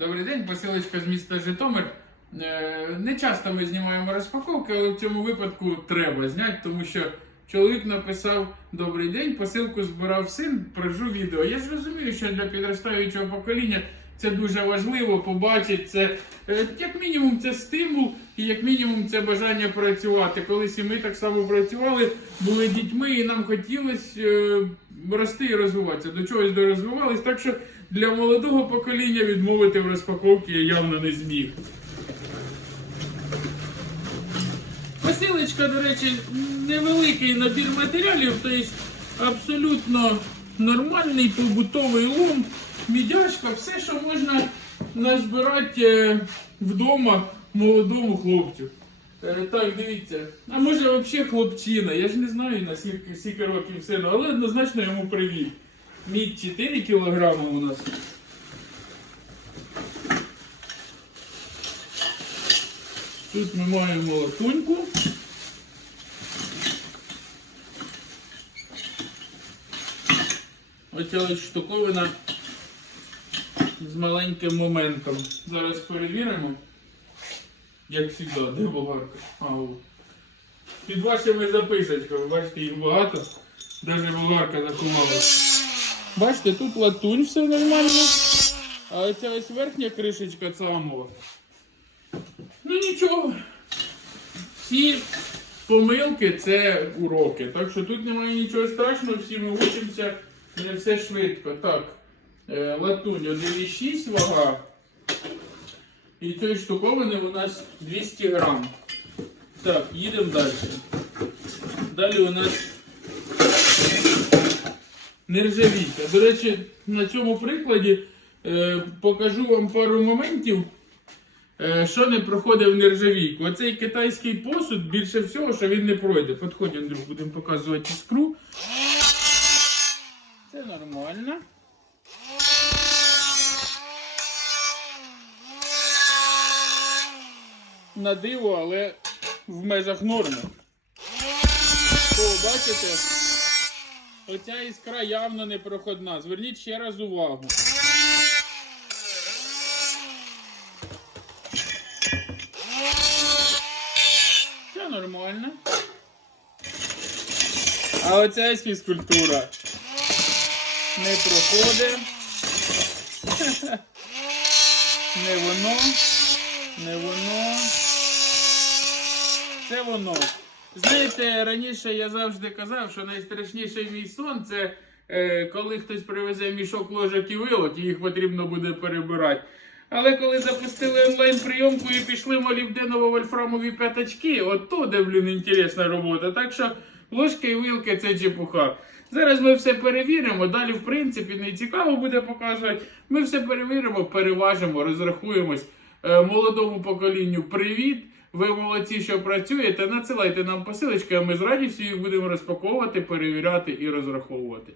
Добрий день, посилочка з міста Житомир. Е, Не часто ми знімаємо розпаковки, але в цьому випадку треба зняти, тому що чоловік написав Добрий день, посилку збирав син, прожу відео. Я ж розумію, що для підростаючого покоління це дуже важливо побачити. Це е, як мінімум це стимул, і як мінімум це бажання працювати. Колись і ми так само працювали, були дітьми, і нам хотілося е, рости і розвиватися. До чогось дорозвивались. Так що для молодого покоління відмовити в розпаковці я явно не зміг. Посилочка, до речі, невеликий набір матеріалів, тобто абсолютно нормальний побутовий лом, мідяшка, все, що можна назбирати е, вдома молодому хлопцю. Е, Так, дивіться. А може взагалі хлопчина, я ж не знаю на скільки, скільки років сину, але однозначно йому привіт. Мідь 4 кілограми у нас. Тут ми маємо латуньку. Оця ось штуковина з маленьким моментом. Зараз перевіримо. Як завжди, де болгарка? А. Під вашими записочками, бачите, їх багато. Навіть болгарка заховалась. Бачите, тут латунь, все нормально. А оця ось верхня кришечка цамова. Ну нічого. Всі помилки це уроки. Так що тут немає нічого страшного, всі ми учимося, не все швидко. Так, е, латунь 1,6 вага. І цієї штуковини у нас 200 грам. Так, їдемо далі. Далі у нас нержавійка. До речі, на цьому прикладі е, покажу вам пару моментів, е, що не проходив нержавійку. Оцей китайський посуд більше всього, що він не пройде. Підходь, Андрюх, будемо показувати іскру. Це нормально. На диво, але в межах норми. О, бачите? Оця іскра явно не проходна. Зверніть ще раз увагу. Все нормально. А оця фізкультура не проходить. Не воно, не воно. Це воно. Знаєте, раніше я завжди казав, що найстрашніший мій сон це е, коли хтось привезе мішок ложок і вилок, і їх потрібно буде перебирати. Але коли запустили онлайн-прийомку і пішли молібденово-вольфрамові п'ятачки, от то, блін, інтересна робота. Так що ложки і вилки це чепуха. Зараз ми все перевіримо. Далі, в принципі, не цікаво буде показувати. Ми все перевіримо, переважимо, розрахуємось. Е, молодому поколінню привіт. Ви молодці, що працюєте. Надсилайте нам посилочки, а ми з радістю їх будемо розпаковувати, перевіряти і розраховувати.